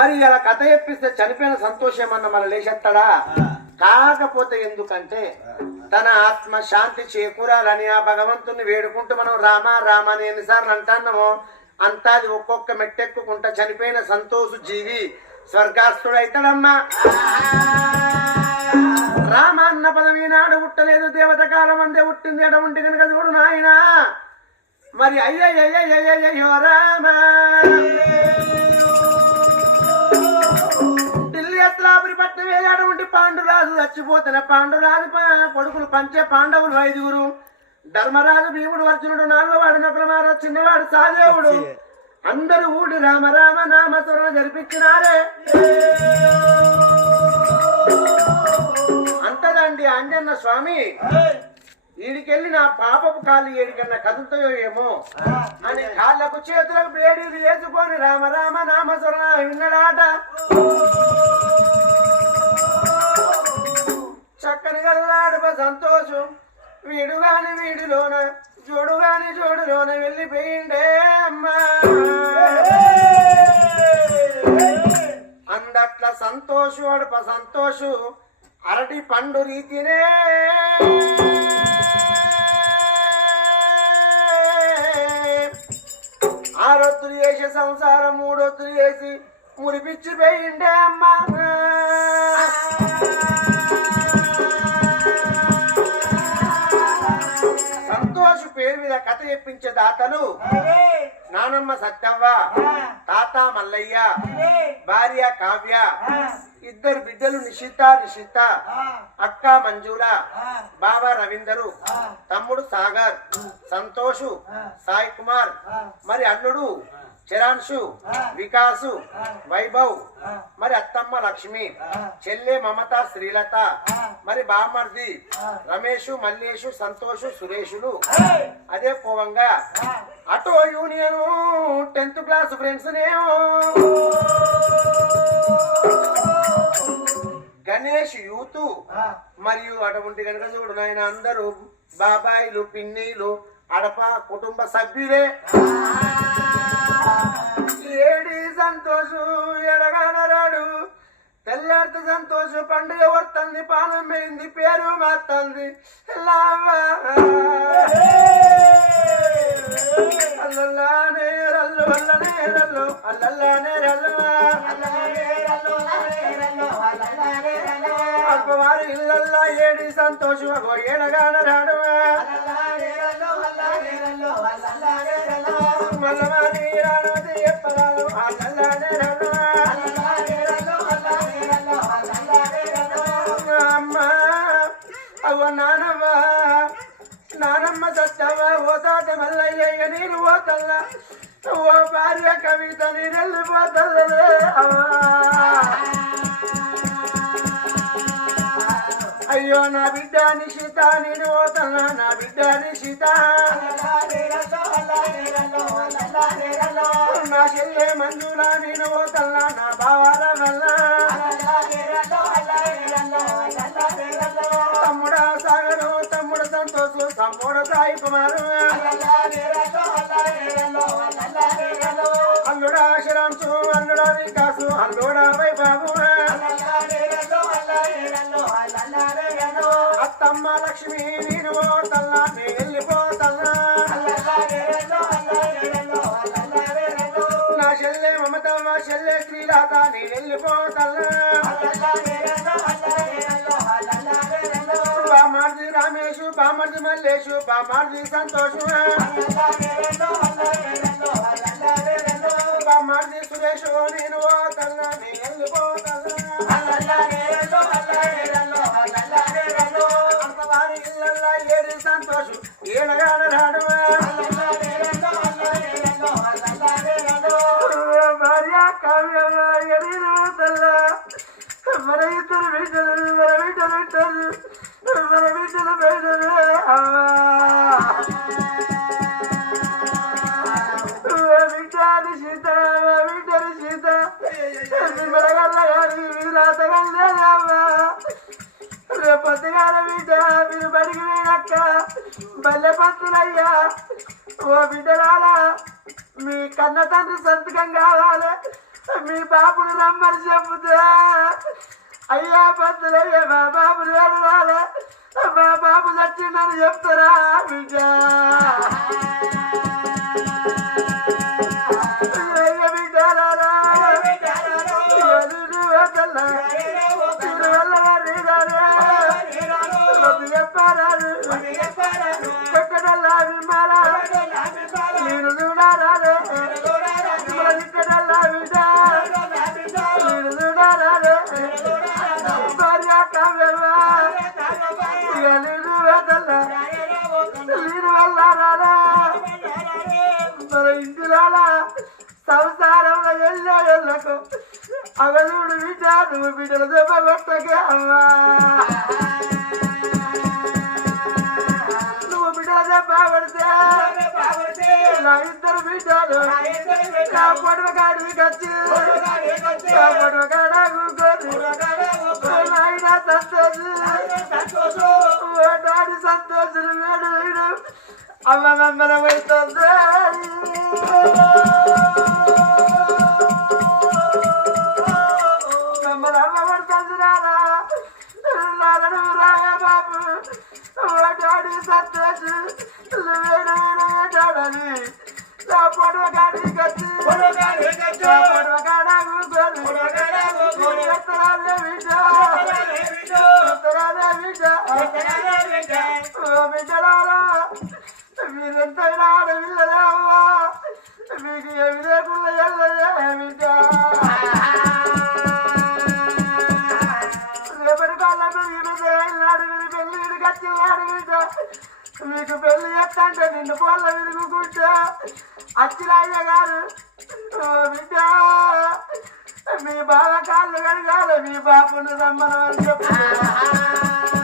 మరి ఇలా కథ చెప్పిస్తే చనిపోయిన సంతోషం అన్న మన లేచెత్తాడా? కాకపోతే ఎందుకంటే తన ఆత్మ శాంతి చేకూరాలని ఆ భగవంతుని వేడుకుంటూ మనం రామ రామ అని ఎన్నిసార్లు అంటున్నామో అంతా అది ఒక్కొక్క మెట్టెక్కుకుంటా చనిపోయిన సంతోషు జీవి స్వర్గాస్తుడు అవుతాడమ్మా. రామ అన్న పదం ఈనాడు పుట్టలేదు, దేవత కాలం అందే పుట్టింది. ఎటువంటి కనుక చూడు నాయన. మరి అయ్యో రామ ఢిల్లీ అస్లాపురి పట్నం వేలాడమంటే పాండురాజు చచ్చిపోతున్న పాండురాజు కొడుకులు పంచే పాండవులు 5గురు. ధర్మరాజు, భీముడు, అర్జునుడు, 4వ వాడు నకులమారాజు, చిన్నవాడు సహదేవుడు. అందరూ ఊడి రామ రామ నామస్మరణ జరిపించినారే. అంతదండి అంజన్న స్వామి వీడికెళ్ళి నా పాపపు కాళ్ళు ఏడికన్నా కదులుతాయో ఏమో అని కాళ్ళకు చేతులకు వేడీలు వేసుకొని రామ రామ నామస్మరణ విన్నడాట. చక్కని గల్లాడుప సంతోషం వీడుగాని వీడిలోన జోడుగాని జోడులోన వెళ్ళిపోయిండే అమ్మా. అందట్ల సంతోషు అడుప సంతోషు అరటి పండు రీతినే ఆరొత్తులు చేసే సంసారం 3 చేసి మురిపిచ్చిపోయిండే అమ్మా. సంతోష్ పేరు మీద కథ చెప్పించే దాతలు నానమ్మ సత్యవ్వ, తాత మల్లయ్య, భార్య కావ్య, 2 బిడ్డలు నిషిత, అక్క మంజుల, బాబా రవీందరు, తమ్ముడు సాగర్, సంతోషు, సాయి కుమార్, మరి అల్లుడు చిరాన్షు, వికాసు, వైభవ్, మరి అత్తమ్మ లక్ష్మి, చెల్లె మమత, శ్రీలత, మరి బామర్ది రమేషు, మల్లేషు, సంతోషు, సురేషులు. అదే పోవంగా అటో యూనియన్ 10th క్లాస్ ఫ్రెండ్స్ నేమో గణేష్ యూత్. మరియు అటువంటి కనుక చూడు నాయన అందరూ బాబాయిలు, పిన్నీలు, అడప కుటుంబ సభ్యులే. ఏడి సంతోషు ఎడగానరాడు తెల్లారితే సంతోషు పండుగ వస్తుంది, పానం పోయింది, పేరు మాత్తంది అల్లల్లానే రల్లు అల్లనే రల్లు అల్లల్లానే రల్లు అల్పవారి ఇళ్ళల్లా ఏడి సంతోషు అగో ఏడగానరాడు మల్లవారి రాణవతి ఎప్పరాలు అల్లల్లానే రల్లు అమ్మా. అవ్వ నానమ్మ సత్తవ్వ ఓ తాత మల్లయ్య నేను పోతల్లా, ఓ భార్య కవిత నేను వెళ్ళిపోతల్లే అమ్మా. అయ్యో నా బిడ్డ నిషిత నేను పోతల్లా, నా బిడ్డ నిషిత, నా చెల్లె మంజుల నేను పోతల్లా, నా బావాల వల్ల, తమ్ముడా సాగరు, తమ్ముడు సంతోషు, తమ్ముడు సాయి కుమారు, అల్లుడా శరాంశు, అల్లుడా వికాసు, అల్లుడా వైబాబు, అత్తమ్మ లక్ష్మి నేను పోతల్లా, నేను వెళ్ళిపోతల్లా, నా చెల్లె మమతమ్మ, చెల్లె శ్రీలాత నేను వెళ్ళిపోతల్లా, బామార్జీ రామేషు, బామార్జీ మల్లేషు, బామార్జీ సంతోషు, బామార్జీ సురేషు నేను పోతల్లా, నేను వెళ్ళిపోతల్లా, అంతవారి ఇళ్ళల్లా ఏడి సంతోషు ఏడగాడరాడు భార్య కావ్య ఎడితల్లా. మన 2 బిడ్డలు మన బిడ్డలు బయటలు బిడ్డని సీత, బిడ్డని సీత నిమ్మలగల్ల కానీ మీరు రాతగల్లేదమ్మా. రేపొద్దుగాల బిడ్డ మీరు బడికి పోయినక్క బల్లె పంతులయ్యా, ఓ బిడ్డలాల మీ కన్న తండ్రి సంతకం కావాలి, మీ బాబుని రమ్మని చెబుతే అయ్యా పెద్దలయ్యా మా బాబు లేడు రాలే మా బాబు చచ్చిందని చెప్తారా బిడ్డ సంసారంలో ఎన్నో ఎళ్ళకు అవలుడు బిడ్డ నువ్వు బిడ్డలు దెబ్బ కొట్టకే అమ్మా నువ్వు బిడ్డల దెబ్బ కొడితే నా ఇద్దరు బిడ్డలు నా పొడవ కాడికి వచ్చి నా పొడవ కాడ కూర్చొని నాయన సంతోషం ఓటాడి సంతోషులు వేడు వేడు అమ్మ మమ్మల్ని పడుతుంది మమ్మల్ని అమ్మ పడుతుంది నాన్న రాగా బాబు ఓటాడి సంతోషు వేడు వేడు వేటాడని నా పొడవ కాడికి వచ్చి నా పొడవ కాడ కూర్చొని ఎత్తరాలే బిడ్డ ఎత్తరాలే బిడ్డ బిడ్డరారా మీరెంతైనా ఆడవిల్లలేవా మీకు ఏమి లేకుండా బిడ్డ రేపటి కాళ్ళ నాడు మీరు పెళ్లి విడికి వచ్చిన్నాడు బిడ్డ మీకు పెళ్లి చేస్తంటే నిన్ను పోళ్ళ విరుగుకుంటా అచ్చిరాయ్య గారు బిడ్డ మీ బావ కాళ్ళు కడగాలి మీ బాపును రమ్మని చెప్పు